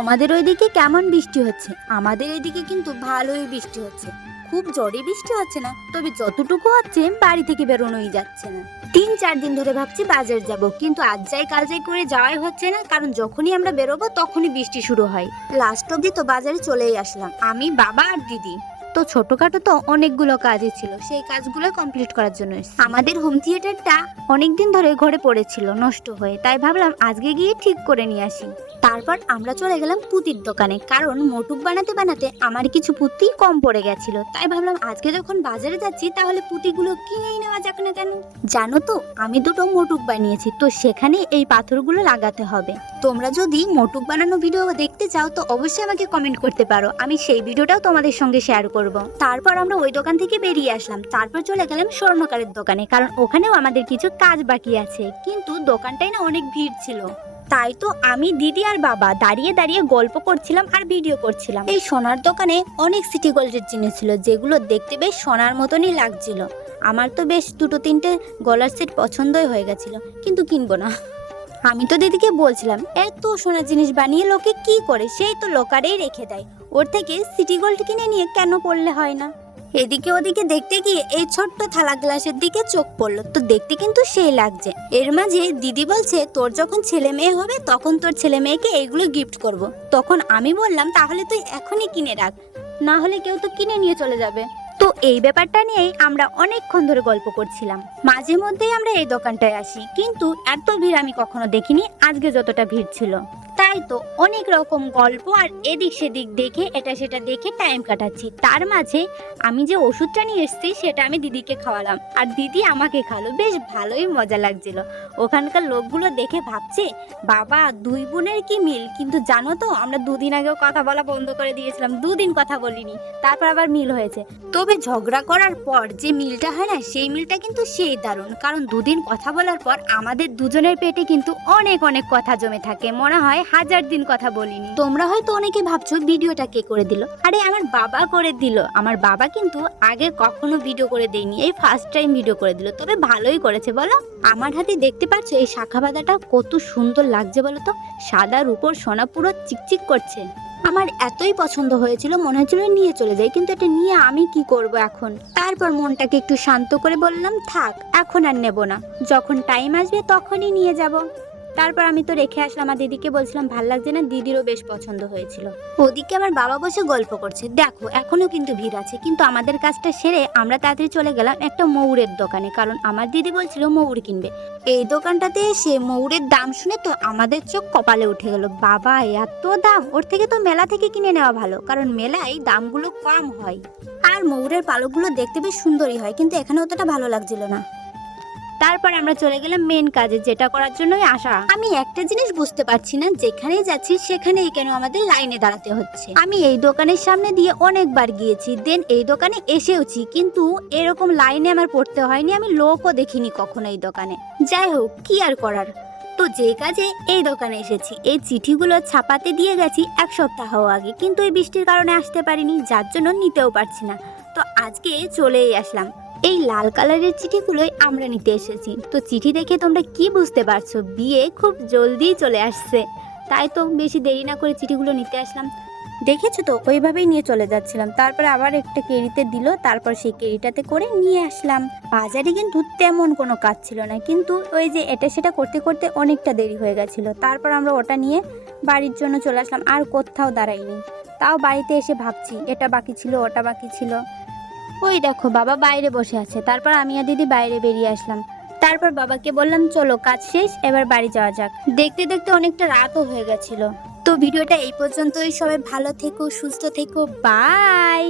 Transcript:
তোমাদের ওইদিকে কেমন বৃষ্টি হচ্ছে? আমাদের এইদিকে কিন্তু ভালোই বৃষ্টি হচ্ছে। খুব জোরে বৃষ্টি হচ্ছে না, তবে যতটুকু হচ্ছে বাড়ি থেকে বেরোনোই যাচ্ছে না। 3-4 দিন ধরে ভাবছি বাজার যাব, কিন্তু আজ যাই কাল যাই করে যাওয়াই হচ্ছে না, কারণ যখনই আমরা বেরোবো তখনই বৃষ্টি শুরু হয়। লাস্ট অব্দি তো বাজারে চলেই আসলাম আমি, বাবা আর দিদি। তো ছোটখাটো তো অনেকগুলো কাজই ছিল, সেই কাজগুলো কমপ্লিট করার জন্য আমাদের হোম থিয়েটারটা অনেকদিন ধরে ঘরে পড়েছিল নষ্ট হয়ে, তাই ভাবলাম আজকে গিয়ে ঠিক করে নিয়ে আসি। তারপর আমরা চলে গেলাম পুঁতির দোকানে, কারণ মোটুক বানাতে বানাতে আমার কিছু পুঁতি কম পড়ে গেছিল, তাই ভাবলাম আজকে যখন বাজারে যাচ্ছি তাহলে পুঁতিগুলো কিনেই নেওয়া যাক না কেন। জানো তো আমি দুটো মোটুক বানিয়েছি, তো সেখানে এই পাথরগুলো লাগাতে হবে। তোমরা যদি মোটুক বানানো ভিডিও দেখতে চাও তো অবশ্যই আমাকে কমেন্ট করতে পারো, আমি সেই ভিডিওটাও তোমাদের সঙ্গে শেয়ার করব। তারপর আমরা ওই দোকান থেকে বেরিয়ে আসলাম, তারপর চলে গেলাম স্বর্ণকারের দোকানে, কারণ ওখানেও আমাদের কিছু কাজ বাকি আছে, কিন্তু দোকানটাই না অনেক ভিড় ছিল। তাই তো আমি, দিদি আর বাবা দাঁড়িয়ে দাঁড়িয়ে গল্প করছিলাম আর ভিডিও করছিলাম। এই সোনার দোকানে অনেক সিটি গোল্ডের জিনিস ছিল, যেগুলো দেখতে বেশ সোনার মতনই লাগছিল। আমার তো বেশ 2-3টে গলার সেট পছন্দই হয়ে গেছিল, কিন্তু কিনবো না। আমি তো দিদিকে বলছিলাম এত সোনার জিনিস বানিয়ে লোকে কি করে, সেই তো লোকারেই রেখে দেয়, ওর থেকে সিটি গোল্ড কিনে নিয়ে কেন পড়লে হয় না। এদিকে ওদিকে দেখতে গিয়ে এই ছোট্ট থালা গ্লাসের দিকে চোখ পড়লো, তো দেখতে কিন্তু সেই লাগছে। এর মাঝে দিদি বলছে তোর যখন ছেলে মেয়ে হবে তখন তোর ছেলে মেয়েকে এইগুলো গিফট করব। তখন আমি বললাম তাহলে তুই এখনই কিনে রাখ, না হলে কেউ তো কিনে নিয়ে চলে যাবে। তো এই ব্যাপারটা নিয়েই আমরা অনেকক্ষণ ধরে গল্প করছিলাম। মাঝে মধ্যেই আমরা এই দোকানটায় আসি, কিন্তু এত ভিড় আমি কখনো দেখিনি আজকে যতটা ভিড় ছিল। তাই তো অনেক রকম গল্প আর এদিক সেদিক দেখে এটা সেটা দেখে টাইম কাটাচ্ছি। তার মাঝে আমি যে ওষুধটা নিয়ে এসেছি সেটা আমি দিদিকে খাওয়ালাম, আর দিদি আমাকে খাওয়ালো, বেশ ভালোই মজা লাগছিল। ওখানকার লোকগুলো দেখে ভাবছে বাবা 2 বোনের কি মিল, কিন্তু জানো তো আমরা 2 দিন আগেও কথা বলা বন্ধ করে দিয়েছিলাম, 2 দিন কথা বলিনি, তারপর আবার মিল হয়েছে। তবে ঝগড়া করার পর যে মিলটা হয় না, সেই মিলটা কিন্তু সেই দারুণ, কারণ 2 দিন কথা বলার পর আমাদের দুজনের পেটে কিন্তু অনেক অনেক কথা জমে থাকে, মনে হয় 1000 দিন কথা বলিনি। তোমরা হয়তো অনেকে ভাবছো ভিডিওটা কে করে দিল, আরে আমার বাবা করে দিল। আমার বাবা কিন্তু আগে কখনো ভিডিও করে দেয়নি, এই ফার্স্ট টাইম ভিডিও করে দিল, তবে ভালোই করেছে বলো। আমার হাতে দেখতে পাচ্ছ এই শাখা বাঁধাটা কত সুন্দর লাগছে বলো তো, সাদার উপর সোনা পুরো চিকচিক করছে। আমার এতই পছন্দ হয়েছিল মনে হচ্ছিল নিয়ে চলে যাই, কিন্তু এটা নিয়ে আমি কি করব এখন। তারপর মনটাকে একটু শান্ত করে বললাম থাক এখন আর নেব না, যখন টাইম আসবে তখনই নিয়ে যাব। তারপর আমি তো রেখে আসলাম, আমার দিদিকে বলছিলাম ভাল লাগছে না, দিদিরও বেশ পছন্দ হয়েছিল। ওদিকে আমার বাবা বসে গল্প করছে, দেখো এখনো কিন্তু ভিড় আছে, কিন্তু আমাদের কাজটা সেরে আমরা তাড়াতাড়ি চলে গেলাম একটা ময়ূরের দোকানে, কারণ আমার দিদি বলছিল ময়ূর কিনবে। এই দোকানটাতে এসে ময়ূরের দাম শুনে তো আমাদের চোখ কপালে উঠে গেল, বাবা এত দাম, ওর থেকে তো মেলা থেকে কিনে নেওয়া ভালো, কারণ মেলায় দামগুলো কম হয় আর ময়ূরের পালকগুলো দেখতে বেশ সুন্দরই হয়, কিন্তু এখানে অতটা ভালো লাগছিল না। তারপর আমরা চলে গেলাম মেন কাজে, যেটা করার জন্যই আসা। আমি একটা জিনিস বুঝতে পারছি না, যেখানেই যাচ্ছি সেখানেই কেন আমাদের লাইনে দাঁড়াতে হচ্ছে। আমি এই দোকানের সামনে দিয়ে অনেকবার গিয়েছি, দেন এই দোকানে এসেওছি, কিন্তু এরকম লাইনে আমার পড়তে হয়নি, আমি লোকও দেখিনি কখনো এই দোকানে। যাই হোক কি আর করার, তো যে কাজে এই দোকানে এসেছি, এই চিঠিগুলো ছাপাতে দিয়ে গেছি 1 সপ্তাহ আগে, কিন্তু এই বৃষ্টির কারণে আসতে পারিনি, যার জন্য নিতেও পারছি না। তো আজকে চলেই আসলাম। এই লাল কালারের চিঠিগুলোই আমরা নিতে এসেছি। তো চিঠি দেখে তোমরা কি বুঝতে পারছো, বিয়ে খুব জলদি চলে আসছে, তাই তো বেশি দেরি না করে চিঠিগুলো নিতে আসলাম। দেখেছো তো ওইভাবেই নিয়ে চলে যাচ্ছিলাম, তারপরে আবার একটা কেরিতে দিল, তারপর সেই কেরিটাতে করে নিয়ে আসলাম। বাজারে কিন্তু তেমন কোনো কাজ ছিল না, কিন্তু ওই যে এটা সেটা করতে করতে অনেকটা দেরি হয়ে গেছিল, তারপর আমরা ওটা নিয়ে বাড়ির জন্য চলে আসলাম, আর কোথাও দাঁড়াইনি। তাও বাড়িতে এসে ভাবছি এটা বাকি ছিল ওটা বাকি ছিল। ওই দেখো বাবা বাইরে বসে আছে, তারপর আমি আর দিদি বাইরে বেরিয়ে আসলাম। তারপর বাবাকে বললাম চলো কাজ শেষ, এবার বাড়ি যাওয়া যাক। দেখতে দেখতে অনেকটা রাতও হয়ে গেছিল। তো ভিডিওটা এই পর্যন্তই, সবাই ভালো থেকো, সুস্থ থেকো, বাই।